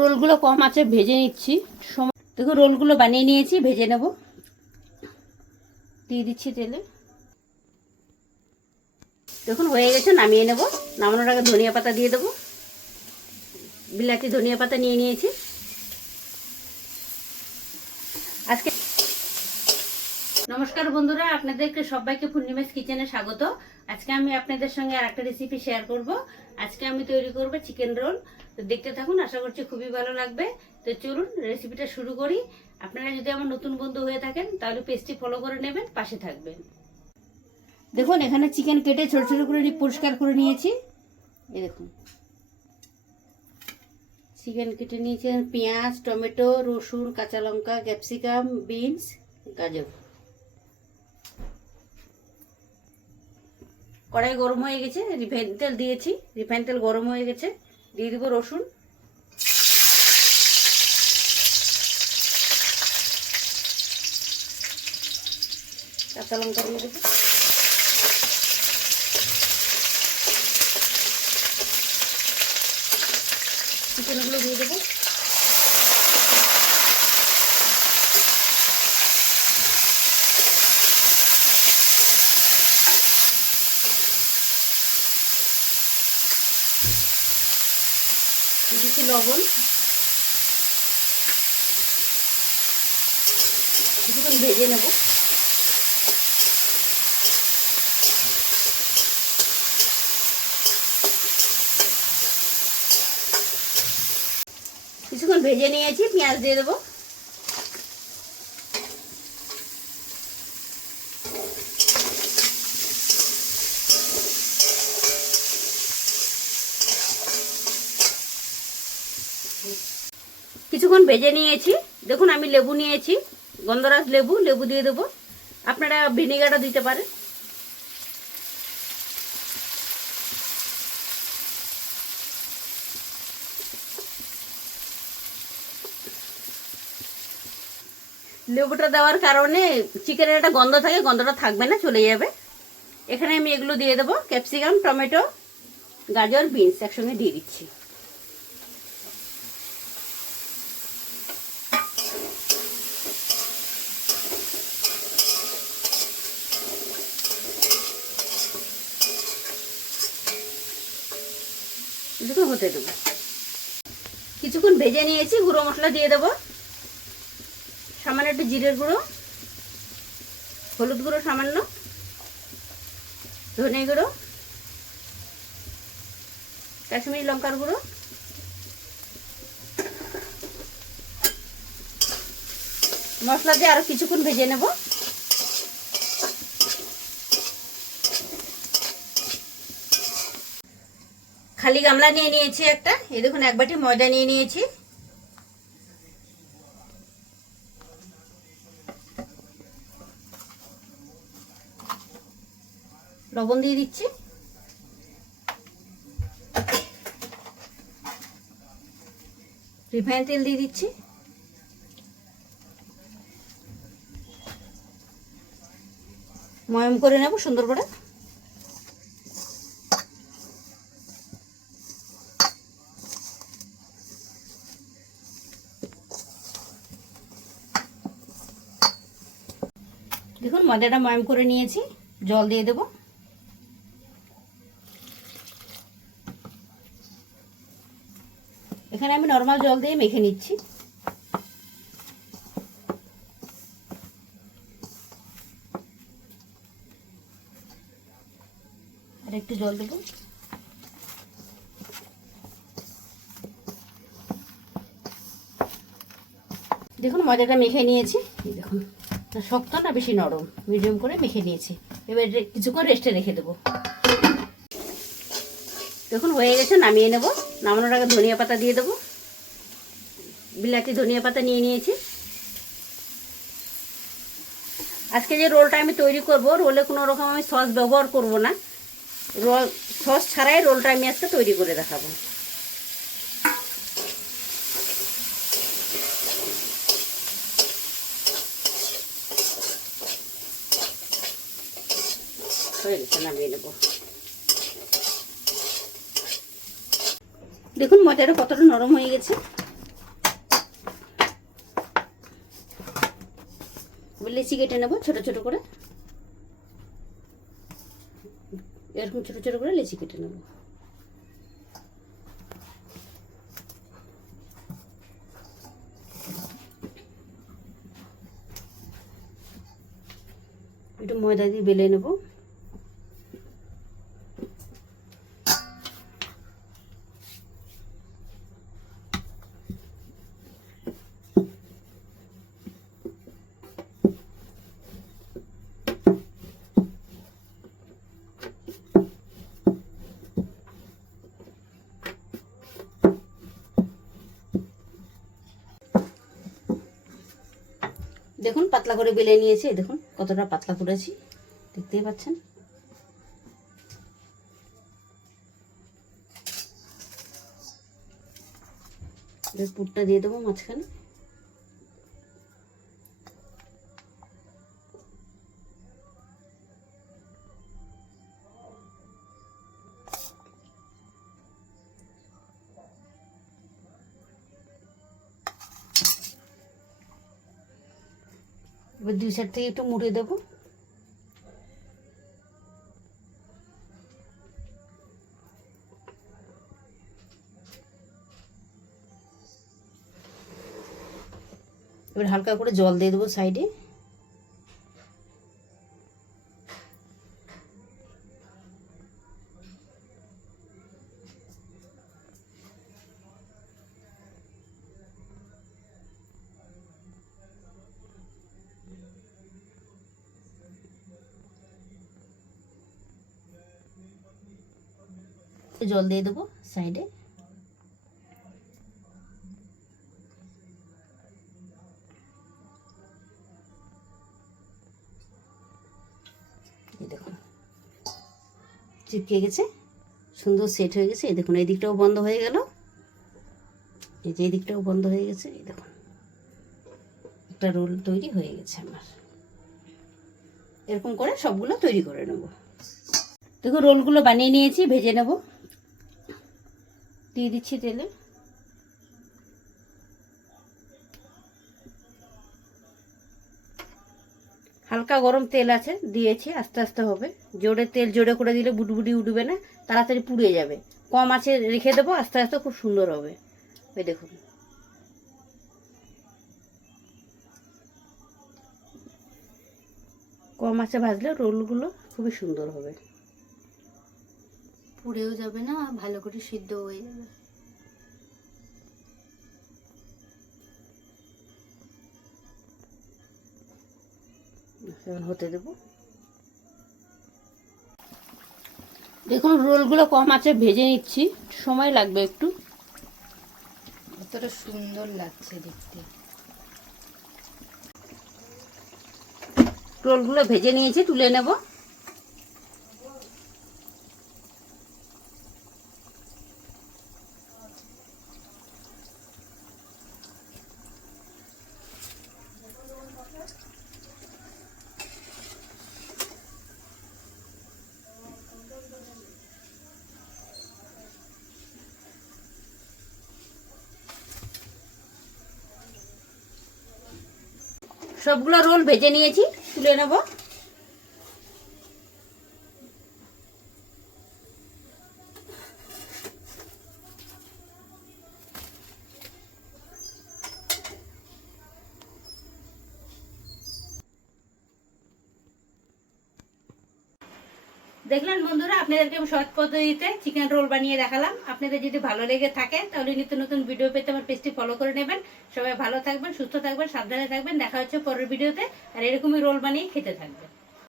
রোলগুলো কম আছে ভেজে নিচ্ছি। দেখো রোলগুলো বানিয়ে নিয়েছি, ভেজে নেব। দিয়ে দিচ্ছি তেলে। দেখুন হয়ে গেছে, নামিয়ে নেব। নামানোর আগে ধনিয়া পাতা দিয়ে দেবো। বিলাতি ধনিয়া পাতা নিয়ে নিয়েছি। আজকে নমস্কার বন্ধুরা, আপনাদেরকে সবাইকে পূর্ণিমাস কিচেনে স্বাগত। আজকে আমি আপনাদের সঙ্গে আরেকটা রেসিপি শেয়ার করব। আজকে আমি তৈরি করব চিকেন রোল। তো দেখতে থাকুন, আশা করছি খুবই ভালো লাগবে। তো চলুন রেসিপিটা শুরু করি। আপনারা যদি আমার নতুন বন্ধু হয়ে থাকেন তাহলে পেজটি ফলো করে নেবেন, পাশে থাকবেন। দেখুন এখানে চিকেন কেটে ছোট ছোট করে পরিষ্কার করে নিয়েছি। এই দেখুন চিকেন কেটে নিয়েছি। পেঁয়াজ, টমেটো, রসুন, কাঁচা লঙ্কা, ক্যাপসিকাম, বিনস, গাজর। কড়াই গরম হয়ে গেছে, রিফাইন তেল দিয়েছি। রিফাইন তেল গরম হয়ে গেছে, দিয়ে দিব রসুন, কাঁচা লঙ্কা দিয়ে দেবো, চিকেনগুলো দিয়ে দেবো। দিচ্ছি লবণ, কিছুক্ষণ ভেজে নেব। কিছুক্ষণ ভেজে নিয়েছি, পেঁয়াজ দিয়ে দেবো। কিছুক্ষণ ভেজে নিয়েছি। দেখুন আমি লেবু নিয়েছি, গন্ধরাজ লেবু। লেবু দিয়ে দেবো, আপনারা ভিনেগারও দিতে পারেন। লেবুটা দেওয়ার কারণে চিকেনের একটা গন্ধ থাকে, গন্ধটা থাকবে না, চলে যাবে। এখানে আমি এগুলো দিয়ে দেবো, ক্যাপসিকাম, টমেটো, গাজর, বিনস একসঙ্গে দিয়ে দিচ্ছি। কিছুক্ষণ হতে দেবো। কিছুক্ষণ ভেজে নিয়েছি, গুঁড়ো মশলা দিয়ে দেবো। সামান্য একটু জিরের গুঁড়ো, হলুদ গুঁড়ো সামান্য, ধনে গুঁড়ো, কাশ্মীরি লঙ্কার গুঁড়ো, মশলা দিয়ে আরো কিছুক্ষণ ভেজে নেব। খালি গামলা নিয়ে নিয়েছি একটা। এই দেখুন এক বাটি ময়দা নিয়ে নিয়েছি। লবণ দিয়ে দিচ্ছি। রিফাইন তেল দিয়ে দিচ্ছি। ময়ম করে নেব সুন্দর করে। দেখুন ময়দাটা ময়ম করে নিয়েছি, জল দিয়ে দেবো। এখানে আমি নরমাল জল দিয়ে মেখে নিচ্ছি। আর একটু জল দেবো। দেখুন ময়দাটা মেখে নিয়েছি। দেখুন শক্ত না বেশি নরম, মিডিয়াম করে মেখে নিয়েছি। এবার কিছুক্ষণ রেস্টে রেখে দেবো। দেখুন হয়ে গেছে, নামিয়ে নেব। নামানোর আগে ধনিয়া পাতা দিয়ে দেবো। বিলাতি ধনিয়া পাতা নিয়ে নিয়েছি। আজকে যে রোলটা আমি তৈরি করব, রোলে কোনো রকম আমি সস ব্যবহার করব না। রোল সস ছাড়াই রোলটা আমি আজকে তৈরি করে দেখাবো। হয়ে গেছে, নামিয়ে নেব। দেখুন ময়দাটা কতটা নরম হয়ে গেছে। এবার লেচি কেটে নেব ছোট ছোট করে, এরকম ছোট ছোট করে লেচি কেটে নেব। একটু ময়দা দিয়ে বেলে নেব। দেখুন পাতলা করে বেলে নিয়েছি, দেখুন কতটা পাতলা করেছি, দেখতেই পাচ্ছেন। পুরটা দিয়ে দেবো মাঝখানে। এবার দুই সাইড থেকে একটু মুড়ে দেবো। এবার হালকা করে জল দিয়ে দেবো সাইডে। জল দিয়ে দেবো সাইডে। দেখুন চিপকে গেছে, সুন্দর সেট হয়ে গেছে। এই দেখুন এই দিকটাও বন্ধ হয়ে গেল, এই যে এই দিকটাও বন্ধ হয়ে গেছে। এই দেখুন একটা রোল তৈরি হয়ে গেছে আমার। এরকম করে সবগুলো তৈরি করে নেব। দেখুন রোলগুলো বানিয়ে নিয়েছি, ভেজে নেব। দিয়ে দিচ্ছি তেলে। হালকা গরম তেল আছে, দিয়েছি, আস্তে আস্তে হবে। জোরে তেল জোরে করে দিলে বুটবুটি উঠবে না, তাড়াতাড়ি পুড়ে যাবে। কম আছে রেখে দেবো, আস্তে আস্তে খুব সুন্দর হবে। ওই দেখুন কম আছে ভাজলে রোলগুলো খুবই সুন্দর হবে, পুড়েও যাবে না, ভালো করে সিদ্ধ হয়ে যাবে। হতে দেব। দেখুন রোলগুলো কম আছে ভেজে নিচ্ছি, সময় লাগবে একটু। কতটা সুন্দর লাগছে দেখতে। রোলগুলো ভেজে নিয়েছি, তুলে নেব। সবগুলো রোল ভেজে নিয়েছি, তুলে নেব। দেখলেন বন্ধুরা, আপনাদেরকে আমি সহজ পদ্ধতিতে চিকেন রোল বানিয়ে দেখালাম। আপনাদের যদি ভালো লেগে থাকে তাহলে নিত্য নতুন ভিডিও পেতে আমার পেজটি ফলো করে নেবেন। সবাই ভালো থাকবেন, সুস্থ থাকবেন, সাবধানে থাকবেন। দেখা হচ্ছে পরের ভিডিওতে। আর এরকমই রোল বানিয়ে খেতে থাকবেন।